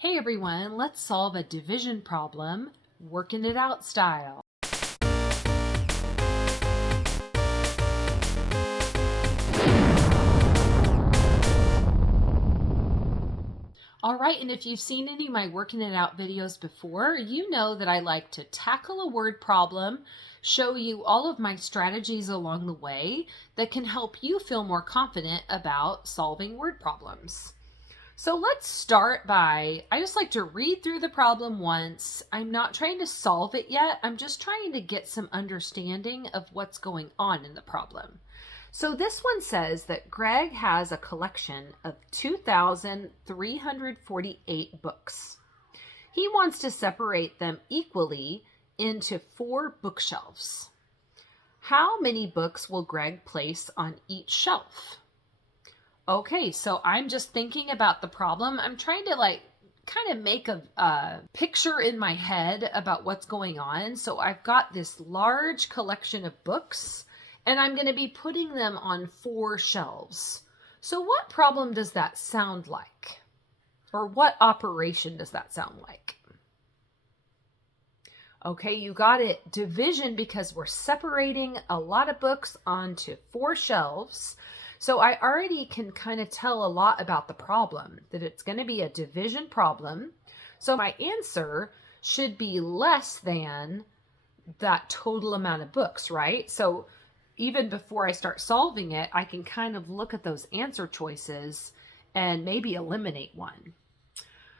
Hey everyone, let's solve a division problem, working it out style. All right, and if you've seen any of my working it out videos before, you know that I like to tackle a word problem, show you all of my strategies along the way that can help you feel more confident about solving word problems. So let's start by, I just like to read through the problem once. I'm not trying to solve it yet. I'm just trying to get some understanding of what's going on in the problem. So this one says that Greg has a collection of 2,348 books. He wants to separate them equally into 4 bookshelves. How many books will Greg place on each shelf? Okay, so I'm just thinking about the problem. I'm trying to kind of make a picture in my head about what's going on. So I've got this large collection of books and I'm going to be putting them on 4 shelves. So what problem does that sound like? Or what operation does that sound like? Okay, you got it. Division, because we're separating a lot of books onto 4 shelves. So I already can kind of tell a lot about the problem, that it's going to be a division problem. So my answer should be less than that total amount of books, right? So even before I start solving it, I can kind of look at those answer choices and maybe eliminate one.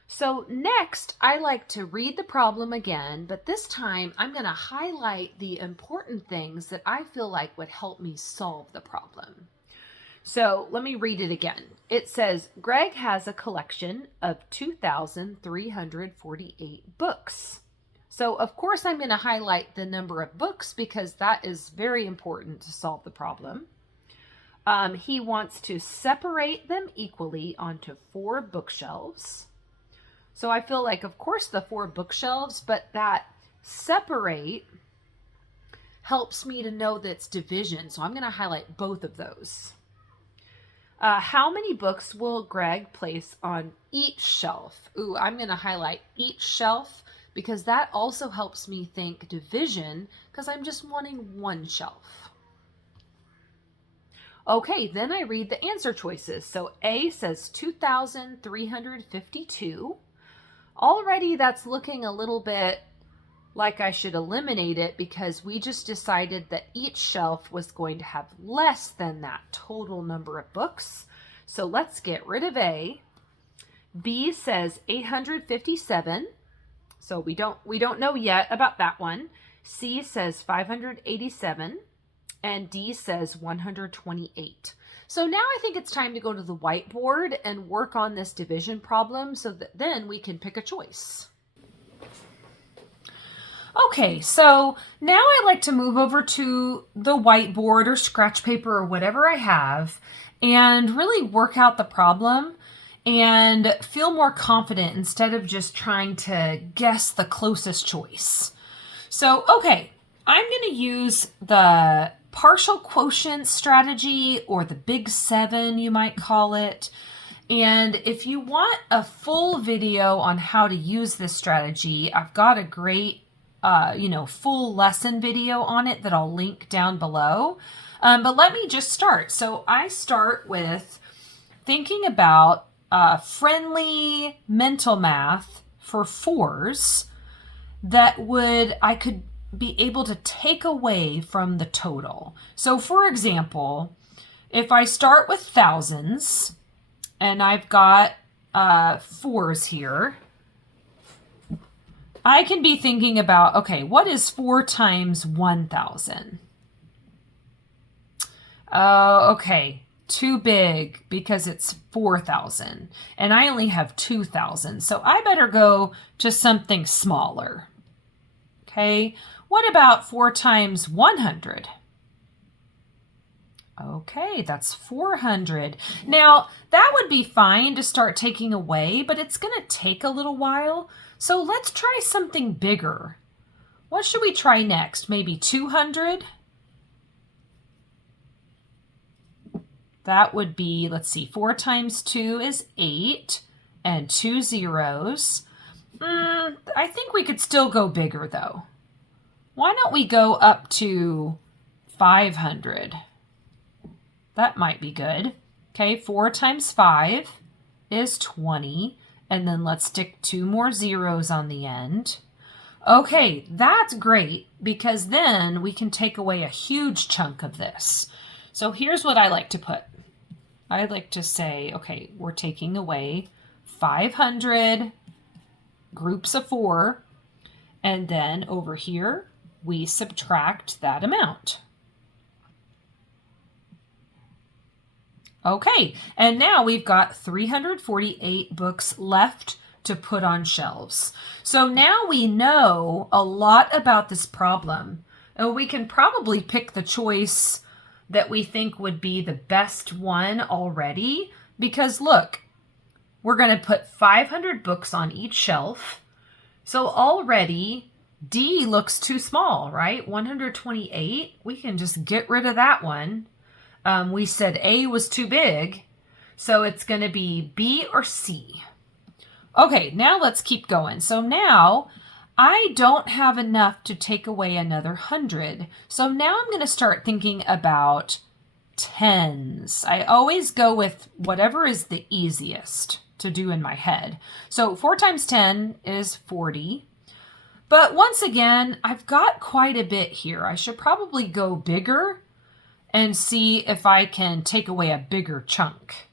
So next, I like to read the problem again, but this time I'm going to highlight the important things that I feel like would help me solve the problem. So let me read it again. It says, Greg has a collection of 2,348 books. So of course I'm going to highlight the number of books because that is very important to solve the problem. He wants to separate them equally onto 4 bookshelves. So I feel like, of course, the 4 bookshelves, but that separate helps me to know that it's division. So I'm going to highlight both of those. How many books will Greg place on each shelf? Ooh, I'm going to highlight each shelf because that also helps me think division because I'm just wanting 1 shelf. Okay, then I read the answer choices. So A says 2,352. Already that's looking a little bit like I should eliminate it because we just decided that each shelf was going to have less than that total number of books. So let's get rid of A. B says 857. So we don't know yet about that one. C says 587 and D says 128. So now I think it's time to go to the whiteboard and work on this division problem so that then we can pick a choice. Okay, so now I like to move over to the whiteboard or scratch paper or whatever I have and really work out the problem and feel more confident instead of just trying to guess the closest choice. So, okay, I'm going to use the partial quotient strategy or the big 7, you might call it. And if you want a full video on how to use this strategy, I've got a great full lesson video on it that I'll link down below. But let me just start. So I start with thinking about friendly mental math for 4s that I could be able to take away from the total. So for example, if I start with thousands and I've got 4s here, I can be thinking about, okay, what is 4 times 1,000? Okay, too big because it's 4,000 and I only have 2,000. So I better go to something smaller. Okay, what about 4 times 100? Okay, that's 400. Now, that would be fine to start taking away, but it's going to take a little while. So let's try something bigger. What should we try next? Maybe 200? That would be, let's see, 4 times 2 is 8. and 2 zeros. I think we could still go bigger though. Why don't we go up to 500? That might be good. Okay, 4 times 5 is 20. And then let's stick 2 more zeros on the end. Okay, that's great because then we can take away a huge chunk of this. So here's what I like to put. I like to say, okay, we're taking away 500 groups of 4, and then over here we subtract that amount. Okay, and now we've got 348 books left to put on shelves. So now we know a lot about this problem, and we can probably pick the choice that we think would be the best one already, because look, we're going to put 500 books on each shelf. So already D looks too small, right? 128, we can just get rid of that one. We said A was too big, so it's going to be B or C. Okay, now let's keep going. So now I don't have enough to take away another 100. So now I'm going to start thinking about tens. I always go with whatever is the easiest to do in my head. So 4 times 10 is 40. But once again, I've got quite a bit here. I should probably go bigger and see if I can take away a bigger chunk.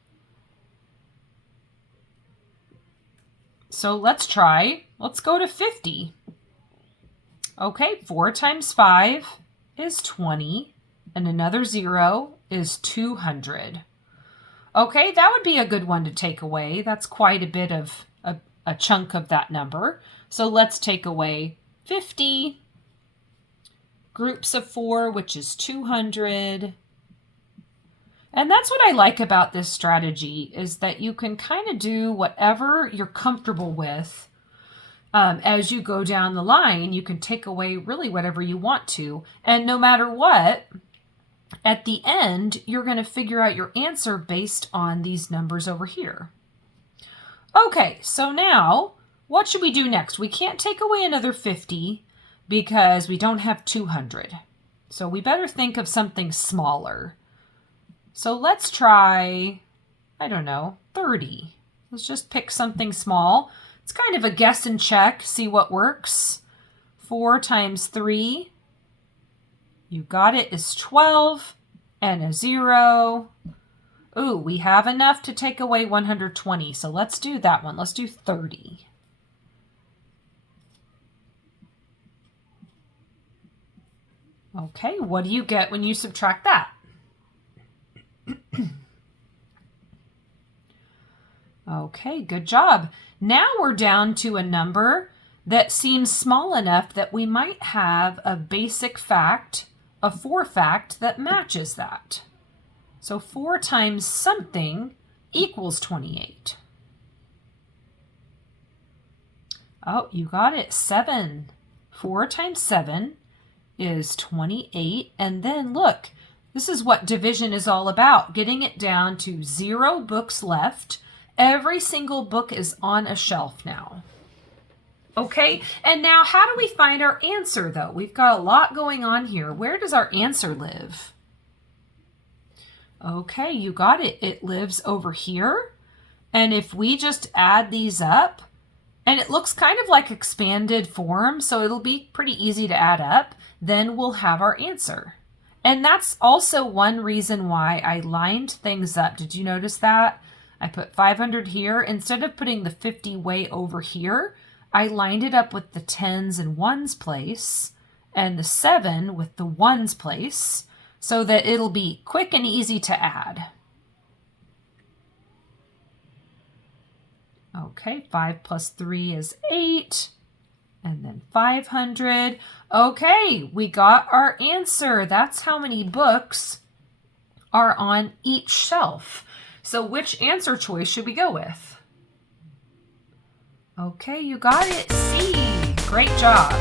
So let's try. Let's go to 50. Okay, 4 times 5 is 20, and another 0 is 200. Okay, that would be a good one to take away. That's quite a bit of a chunk of that number. So let's take away 50 groups of 4, which is 200. And that's what I like about this strategy, is that you can kind of do whatever you're comfortable with. As you go down the line, you can take away really whatever you want to. And no matter what, at the end, you're going to figure out your answer based on these numbers over here. Okay, so now what should we do next? We can't take away another 50 because we don't have 200. So we better think of something smaller. So let's try, I don't know, 30. Let's just pick something small. It's kind of a guess and check, see what works. 4 times 3, you got it, is 12, and a 0. Ooh, we have enough to take away 120, so let's do that one. Let's do 30. Okay, what do you get when you subtract that? Okay, good job. Now we're down to a number that seems small enough that we might have a basic fact, a 4 fact that matches that. So 4 times something equals 28. Oh, you got it, 7. 4 times 7 is 28. And then look, this is what division is all about, getting it down to 0 books left. Every single book is on a shelf now. Okay, and now how do we find our answer though? We've got a lot going on here. Where does our answer live? Okay, you got it. It lives over here. And if we just add these up, and it looks kind of like expanded form, so it'll be pretty easy to add up, then we'll have our answer. And that's also one reason why I lined things up. Did you notice that? I put 500 here. Instead of putting the 50 way over here, I lined it up with the 10s and 1s place and the 7 with the 1s place so that it'll be quick and easy to add. Okay, 5 plus 3 is 8. And then 500. Okay, we got our answer. That's how many books are on each shelf. So which answer choice should we go with? Okay, you got it. C. Great job.